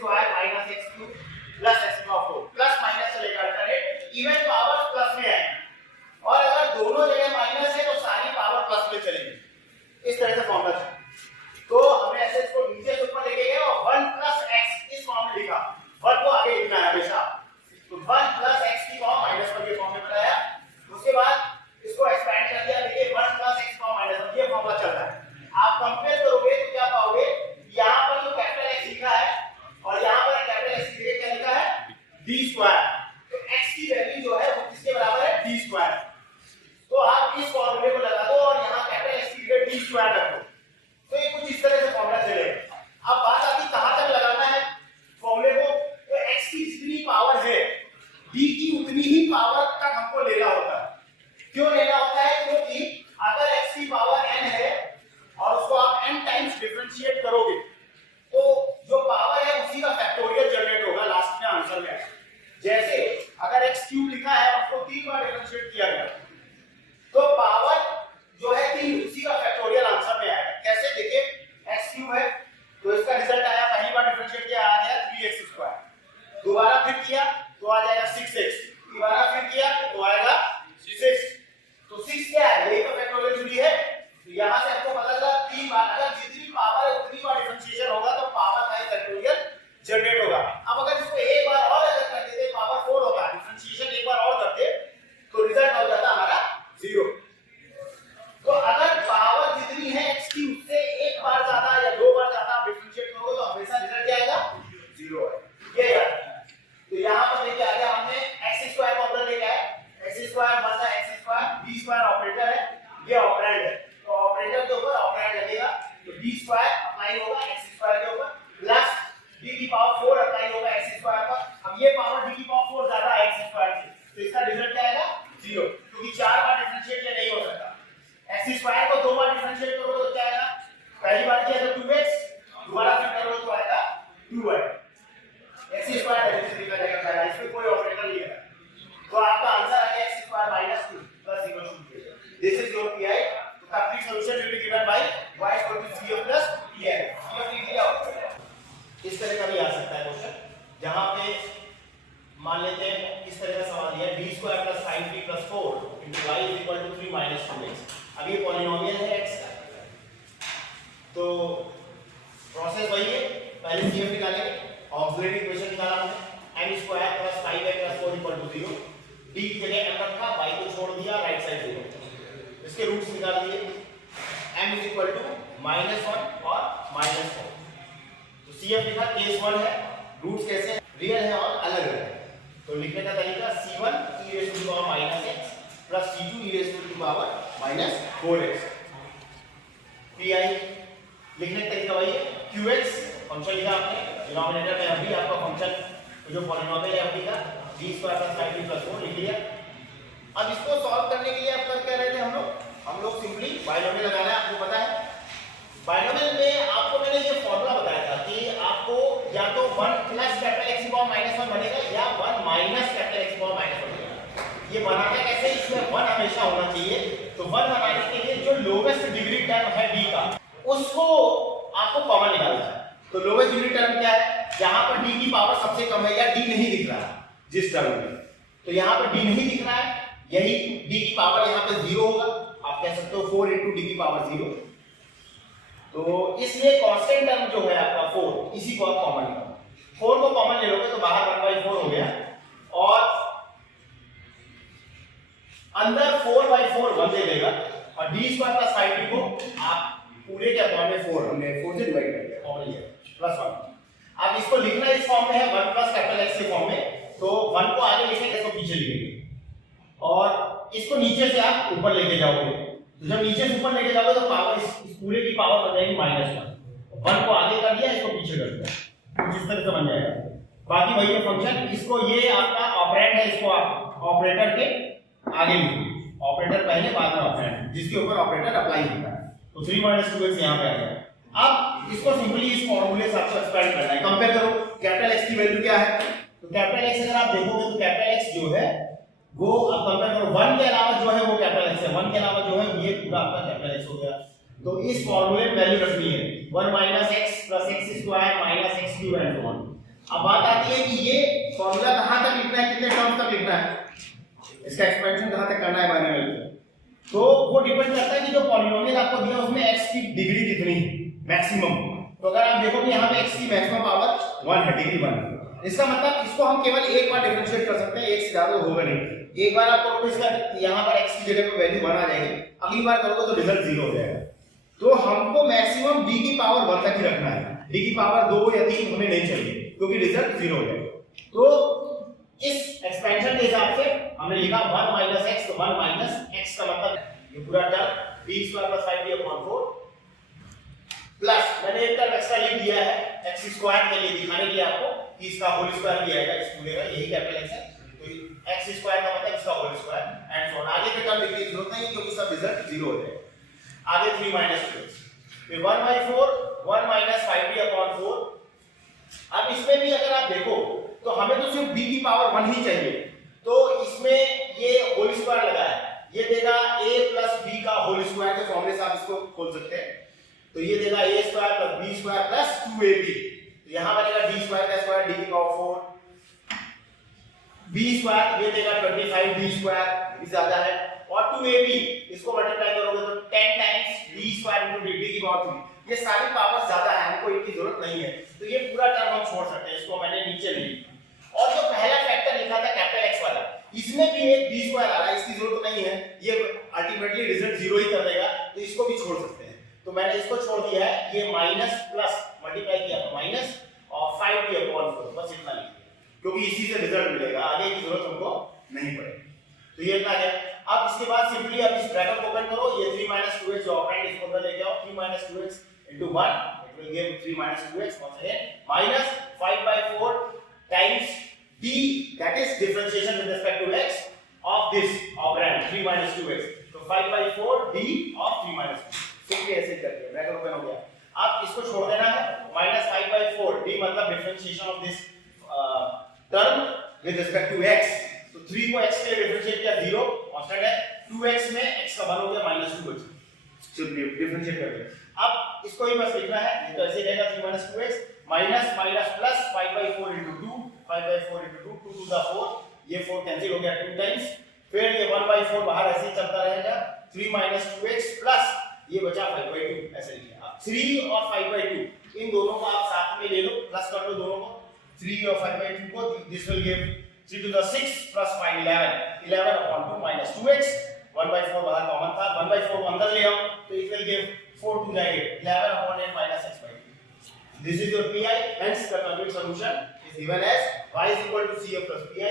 Square minus x cube plus x power 4 plus minus चलेगा alternate even power plus में आएंगे और अगर दोनों जगह माइनस है तो सारी पावर प्लस में चलेगी। इस तरह से फॉर्मूला है। तो हमने ऐसे इसको नीचे से ऊपर लेके गए और 1 प्लस x इस फॉर्म में लिखा, 1 को आगे लिखना है हमेशा, तो 1 प्लस x की फॉर्म माइनस 1 के फॉर्म में बनाया। उसके बाद इसको एक्सपेंड कर दिया, देखिए 1 प्लस x पावर माइनस 1 ये फॉर्मूला चल रहा है। आप कंपेयर करोगे तो क्या पाओगे, यहां पर जो कैपिटल X लिखा है और यहां पर कैपिटल X की जगह क्या लिखा है d स्क्वायर, तो x की वैल्यू जो है वो किसके बराबर है d स्क्वायर। तो आप इस फॉर्मूले को लगा दो और यहां कैपिटल X की जगह d स्क्वायर रखो, तो ये कुछ इस तरह से फॉर्मूला चलेगा। अब बात आती कहां तक लगाना है फॉर्मूले को, तो x की जितनी पावर है d की उतनी ही पावर तक हमको लेना होता है। क्यों लेना होता है, क्योंकि अगर x की पावर n है और उसको आप n टाइम्स डिफरेंशिएट करोगे तो जो पावर है उसी का फैक्टोरियल जनरेट होगा लास्ट में आंसर में। जैसे अगर x क्यूब लिखा है और उसको 3 बार डिफरेंशिएट किया गया तो पावर जो है 3 उसी का फैक्टोरियल आंसर में आएगा। कैसे, देखिए x क्यूब है तो इसका रिजल्ट आया, पहली बार डिफरेंशिएट किया आ गया 3x स्क्वायर, दोबारा फिर किया तो आ जाएगा 6x, दोबारा फिर किया तो आएगा 6। तो 6 क्या है, यही तो फैक्टोरियल जुड़ी है। तो यहां से आपको पता चला 3 बार, अगर जितनी पावर है उतनी बार डिफरेंशिएशन होगा तो पावर का फैक्टोरियल जनरेट होगा। अब अगर इसको एक बार और अगर कर देते पावर 4 होगा, डिफरेंशिएशन एक बार और करते तो रिजल्ट हो जाता हमारा 0। तो अगर पावर जितनी है x की उससे एक बार ज्यादा या 2 बार ज्यादा आप डिफरेंशिएट करोगे तो हमेशा रिजल्ट क्या आएगा 0 है। ये याद, तो यहां पर लेके आ गया हमने x स्क्वायर को अंदर लेके आए, x स्क्वायर बचा x square, d square operator है, ये ऑपरेंड है, तो ऑपरेटर के ऊपर ऑपरेंड लगेगा तो d स्क्वायर अप्लाई होगा x स्क्वायर के ऊपर प्लस d की पावर 4 अप्लाई होगा x स्क्वायर पर। अब ये पावर d की पावर 4 ज्यादा है x स्क्वायर से, तो इसका रिजल्ट क्या आएगा 0, क्योंकि 4 बार डिफरेंशिएट ये नहीं हो सकता। x स्क्वायर को 2 बार डिफरेंशिएट करोगे तो क्या आएगा, पहली बार किया तो 2x, दोबारा फिर करोगे तो आएगा 2y। x स्क्वायर ऐसे लिखा जाएगा पहला, इसमें कोई ऑपरेटर नहीं है, तो आपका आंसर आ गया x square minus 2 plus 0 this is your pi। तो complete solution will be given by y equal to c plus pn। ये लिखा होगा इस तरह का भी आ सकता है क्वेश्चन, जहां पे मान लेते हैं इस तरह का सवाल दिया d square plus sin t plus 4 into y is equal to 3 minus 2x। अब ये पॉलिनोमियल है x का, तो प्रोसेस वही है, पहले CF निकालेंगे, ऑक्सिलरी इक्वेशन निकाला हमने m square plus 5y plus 4 equal to 0, d की जगह m रखा, y को छोड़ दिया, राइट साइड 0, इसके रूट्स निकाल दिए, m इज इक्वल टू -1 और -4। तो CF लिखा केस 1 है, रूट्स कैसे हैं, रियल है और अलग है, तो लिखने का तरीका c1 e raised to the power -x plus c2 e raised to the power -4x। pi लिखने का तरीका वही है, qx फंक्शन लिखा आपने, डिनोमिनेटर में अभी आपका फंक्शन तो जो पॉलिनोमियल है अभी का d square plus 5t plus 4 लिख लिया। अब इसको सॉल्व करने के लिए आप कर क्या रहे थे हम लोग सिंपली बाइनोमियल लगाना है, आपको पता है। बाइनोमियल में आपको मैंने ये फॉर्मूला बताया था कि आपको या तो 1 प्लस कैपिटल x की पावर -1 बनेगा या 1 माइनस कैपिटल x की पावर -1 बनेगा। ये बनाना कैसे, इसमें 1 हमेशा होना चाहिए, तो 1 बनाने के लिए जो लोवेस्ट डिग्री टर्म है d का उसको आपको कॉमन निकालना है। तो लोवेस्ट डिग्री टर्म क्या है, जहां पर d की पावर सबसे कम है या d नहीं दिख रहा है जिस टर्म में, तो यहां पर d नहीं दिख रहा है, यही d की पावर यहां पे 0 होगा, आप कह सकते हो 4 * d की पावर 0। तो इसलिए कांस्टेंट टर्म जो है आपका 4, इसी को आप कॉमन लो, 4 को कॉमन ले लोगे तो बाहर 1/4 हो गया और अंदर 4/4 1 दे देगा और d स्क्वायर प्लस 5t को आप पूरे के अपॉन में 4 हमने 4 से डिवाइड कर दिया कॉमन लिया प्लस 1। अब इसको लिखना इस फॉर्म में है 1 प्लस कैपिटल x के फॉर्म में, तो 1 को आगे लिखेंगे इसको पीछे लिखेंगे और इसको नीचे से आप ऊपर लेके जाओगे, तो जब नीचे से ऊपर लेके जाओगे तो पावर इस पूरे की पावर बन जाएगी -1। 1 को आगे कर दिया, इसको पीछे कर दिया, कुछ इस तरह से बन जाएगा। बाकी वही है फंक्शन, इसको ये आपका ऑपरेंड है, इसको आप ऑपरेटर के आगे लिखिए, ऑपरेटर पहले बाद में ऑपरेंड, जिसके ऊपर ऑपरेटर अप्लाई होता है, तो 3 - 2x यहां पे आ गया। अब इसको सिंपली इस फार्मूले से आपको एक्सपेंड करना है, कंपेयर करो कैपिटल x की वैल्यू क्या है, तो कैपिटल x अगर आप देखोगे तो कैपिटल x जो है वो आप कंपेयर करो 1 के अलावा जो है वो कैपिटल x है, 1 के अलावा जो है ये पूरा आपका कैपिटल x हो गया। तो इस फार्मूले में वैल्यू रखनी है 1 - x + x² - x³ एंड 1। अब बात आती है कि ये फॉर्मूला कहां तक लिखना है, कितने टर्म्स तक लिखना है, इसका एक्सपेंशन कहां तक करना है बाइनोमियल में। तो वो डिपेंड करता है कि जो पॉलिनोमियल आपको दिया उसमें x की डिग्री कितनी है, मैक्सिमम। तो अगर आप देखो कि यहाँ पे x की मैक्सिमम पावर 1 है, डिग्री 1, इसका मतलब इसको हम केवल एक बार डिफरेंशिएट कर सकते हैं, एक से ज्यादा होगा नहीं। एक बार आप करोगे इसका यहाँ पर x की जगह पे वैल्यू 1 आ जाएगी, अगली बार करोगे तो रिजल्ट 0 हो जाएगा। तो हमको मैक्सिमम d की पावर 1 तक ही रखना है, d की पावर 2 या 3 हमें नहीं चाहिए क्योंकि रिजल्ट 0 हो जाएगा। तो इस एक्सपेंशन के हिसाब से हमने लिखा 1 माइनस x, तो 1 माइनस x का मतलब ये पूरा term d square plus 5d/4 plus मैंने एक टर्म एक्स्ट्रा लिख दिया है x स्क्वायर के लिए दिखाने के लिए आपको कि इसका होल स्क्वायर भी आएगा इस पूरे का, यही कैपिटल x है। तो x स्क्वायर का मतलब इसका whole square and so on. आगे के टर्म लिखने की जरूरत नहीं क्योंकि सब रिजल्ट 0 हो जाएगा। आगे 3 माइनस 2x, फिर 1/4 1 माइनस 5d/4। अब इसमें भी अगर आप देखो तो हमें तो सिर्फ b की पावर 1 ही चाहिए, तो इसमें ये होल स्क्वायर लगा है, ये देगा a प्लस b का होल स्क्वायर के फॉर्मूले से आप इसको खोल सकते हैं। तो ये देगा a square plus b square plus 2ab, तो यहां बनेगा d स्क्वायर का स्क्वायर d की पावर 4, b स्क्वायर ये देगा 25d स्क्वायर, ये ज्यादा है, और 2ab इसको मल्टीप्लाई करोगे तो 10 टाइम्स d स्क्वायर * d की पावर 3। ये सारी पावर ज्यादा है, हमको इनकी जरूरत नहीं है, तो ये पूरा टर्म हम छोड़ सकते हैं, इसको मैंने नीचे नहीं लिखा। और जो पहला फैक्टर लिखा था कैपिटल X वाला, इसमें भी एक d स्क्वायर आ रहा है, इसकी जरूरत नहीं है, ये अल्टीमेटली रिजल्ट 0 ही कर देगा, तो इसको भी छोड़ सकते हैं। तो मैंने इसको छोड़ दिया है, ये माइनस प्लस मल्टीप्लाई किया तो माइनस और 5d/4, बस इतना लिख दिया क्योंकि इसी से रिजल्ट मिलेगा, आगे की जरूरत हमको नहीं पड़ेगी। तो ये इतना है। अब इसके बाद सिंपली अब इस ब्रैकेट को ओपन करो, ये 3 - 2x जो ऑपरेंड इसको अंदर लेके आओ, 3 - 2x into 1, it will give 3 - 2x once again, minus 5/4 times d, that is differentiation with respect to x of this operand 3 - 2x, तो 5/4 d of 3 - 2, सिंपली ऐसे करके ब्रैकेट ओपन हो गया। अब इसको छोड़ देना है, -5/4 d मतलब differentiation of this term with respect to x, तो 3 को x के लिए डिफरेंशिएट किया 0 कांस्टेंट है, 2x में x का 1 हो गया -2 बचा, सिंपली डिफरेंशिएट कर दिया। अब इसको ही बस लिखना है, ये तो ऐसे रहेगा 3 - 2x minus minus plus 5/4 into 2, 5/4 into 2, 2 to the 4, ये 4 कैंसिल हो गया 2 टाइम्स, फिर ये 1/4 बाहर ऐसे ही चलता रहेगा, 3 - 2x प्लस ये बचा 5/2, ऐसे लिखिए। अब 3 और 5/2 इन दोनों को आप साथ में ले लो, प्लस कर लो दोनों को, 3 और 5/2 को, this will give 3 to the 6 plus 5 11/2 - 2x, 1/4 बाहर कॉमन था, 1/4 अंदर ले आओ तो it will give 4 to the 8, 11/8 - x/2. This is your pi, hence the complete solution is given as y is equal to CF plus pi